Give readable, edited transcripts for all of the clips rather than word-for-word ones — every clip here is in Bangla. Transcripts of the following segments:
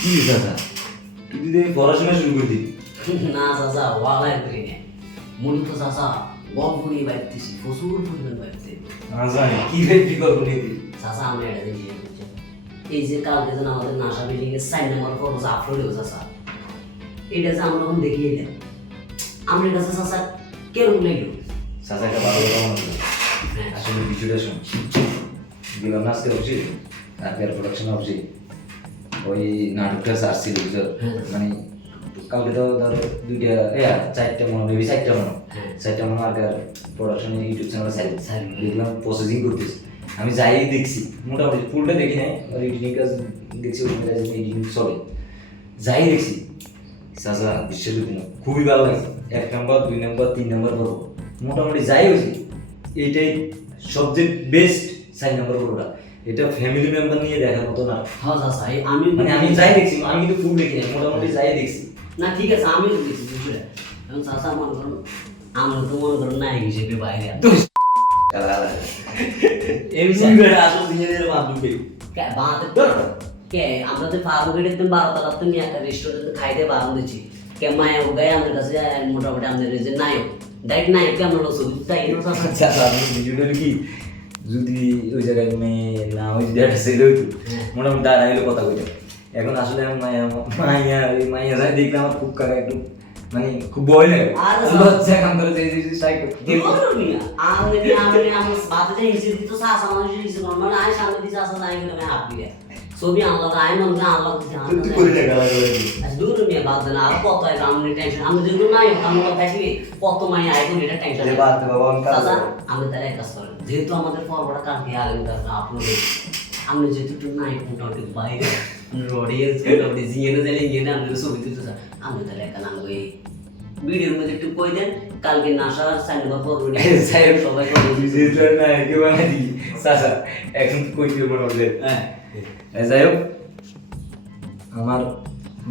কি চাচা তুই যদি পড়াশোনা শুরু করে দিবি না চাচা ওয়ালাই করি না মূলত চাচা গল্প নিয়ে বাইতেছি প্রচুর পরিমাণ বাইতে না জানি কি ভাই বিকল্প নিয়ে দিবি চাচা আমরা এটা দেখি এই যে কালকে যেন আমাদের নাসা বিল্ডিং এর 4 নম্বর ফ্লোর আপলোড হয়েছে চাচা এটা যে আমরা এখন দেখি এটা আমার কাছে চাচা কেরকম লাগলো চাচা একটা ভালো কথা মনে করলো। আসলে বিষয়টা শুন গেলাম না আজকে অবশ্যই আর প্রোডাকশন অবশ্যই ওই নাটকটা সার্চ ছিল বুঝছো মানে কালকে তো ধর দুইটা চারটা মনে মেবি চারটা মনে চারটা মনে আর প্রোডাকশন ইউটিউব চ্যানেলে সাইড দেখলাম প্রসেসিং করতেছি আমি যাই দেখছি মোটামুটি ফুলটা দেখি নাই আর এডিটিং কাজ দেখছি ওই এডিটিং চলে যাই দেখছি চাচা বিশ্বের খুবই ভালো লাগছে 1 নম্বর 2 নম্বর 3 নম্বর পর্ব মোটামুটি যাই হয়েছে এইটাই সবচেয়ে বেস্ট 4 নম্বর পর্বটা এটা ফ্যামিলি মেম্বার নিয়ে দেখার মতো না হ্যাঁ চাচা আমি মানে আমি যাই দেখছি আমি কিন্তু ফুল দেখি নাই মোটামুটি যাই দেখছি না ঠিক আছে আমিও তো দেখছি বুঝলে এখন চাচা মনে করুন আমরা তো মনে করুন নায়ক হিসেবে বাইরে এই বিষয়টা আসলে দিনের মাধ্যমে কে আমরা তো ফার্মগেটের তো 12 তলা তুমি একটা রেস্টুরেন্টে খাইতে বারণ দিচ্ছি কে মায়া গায়ে আমাদের কাছে মোটামুটি আমাদের যে নায়ক ডাইরেক্ট নায়ককে আমরা ছবি তাই আচ্ছা আমি ভিডিওটা কি যদি ওই জায়গায় মেয়ে না ওই জায়গাটা ছেলে হইতো মোটামুটি দাঁড়াইলে কথা কইতে এখন আসলে মায়া মায়া ওই মায়া যাই দেখলে আমার খুব কাকা একটু মানে খুব ভয় লাগে লজ্জা কাম করে যে সাইড ছবি আনলাম আই মনে আনলাম তুই করে দেখা লাগে দূর নিয়ে বাদ দেন আর কত আমি টেনশন আমি যেগুলো নাই আমরা দেখি কত মাই আইকন এটা টেনশন যে বাদ বাবা দাদা আমি তাহলে এক কাজ করেন যেহেতু আমাদের পর্বটা কালকে আগামীকাল আপলোড আমি যেহেতু একটু নাই মোটামুটি বাইরে অডিয়েন্স মোটামুটি জিএনে যাইলে ইয়ে আমাদের ছবি তুলতে চান আমি তাহলে একটা নাম ওই ভিডিওর মধ্যে একটু কই দেন কালকে নাসার সাইনবা পর্ব সাহেব সবাই যেটা না কি বানাই দি চাচা এখন তো কই দিও মোটামুটি হ্যাঁ যাই হোক আমার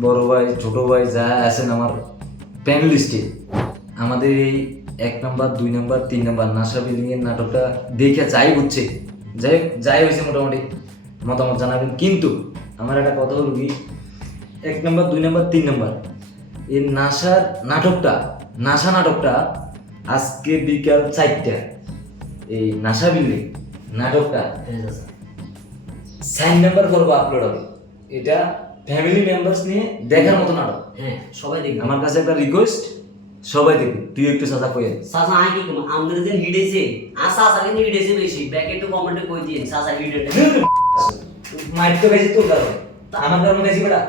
বড় ভাই ছোট ভাই যা আছেন আমার প্যান লিস্টে আমাদের এই 1 নম্বর 2 নম্বর 3 নম্বর নাসা বিল্ডিং এর নাটকটা দেখে যাই হচ্ছে যাই হয়েছে মোটামুটি মতামত জানাবেন কিন্তু আমার একটা কথা হলো কি 1 নম্বর 2 নম্বর 3 নম্বর এই নাসার নাটকটা আজকে বিকাল 4টা এই নাসা বিল্ডিং নাটকটা 4 নম্বর পর্ব আপলোড হবে এটা ফ্যামিলি মেম্বারস নিয়ে দেখার মতো নাটক হ্যাঁ সবাই দেখবে আমার কাছে একটা রিকোয়েস্ট সবাই দেখবে তুই একটু সাজা কইয়ে সাসা আই কি কম আমাদের যে হিডেছে আর সাসা কিন্তু হিডেছে বেশি ব্র্যাকেট কমেন্টে কই দিন সাসা হিডেছে মাইট তো বেশি তোর কারণে আমার কারণে বেশি বেটা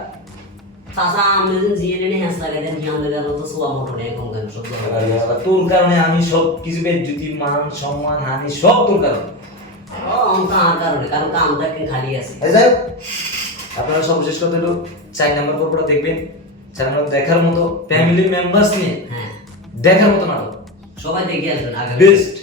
সাসা আমাদের জিএনএ নে হাস লাগাই দেন কি আমাদের কারণে তো সোয়া মোটর নেই কম কেন সব তোর কারণে আমি সব কিছু বেজ্জতি মান সম্মান হানি সব তোর কারণে কার কারণে কারণ কামটা কি খালি আছে যাই হোক আপনারা সর্বশেষ কথা হলো 4 নম্বর পর্বটা দেখবেন 4 নম্বর দেখার মতো ফ্যামিলি মেম্বারস নিয়ে হ্যাঁ দেখার মতো নাটক সবাই দেখে আসবেন আগে বেস্ট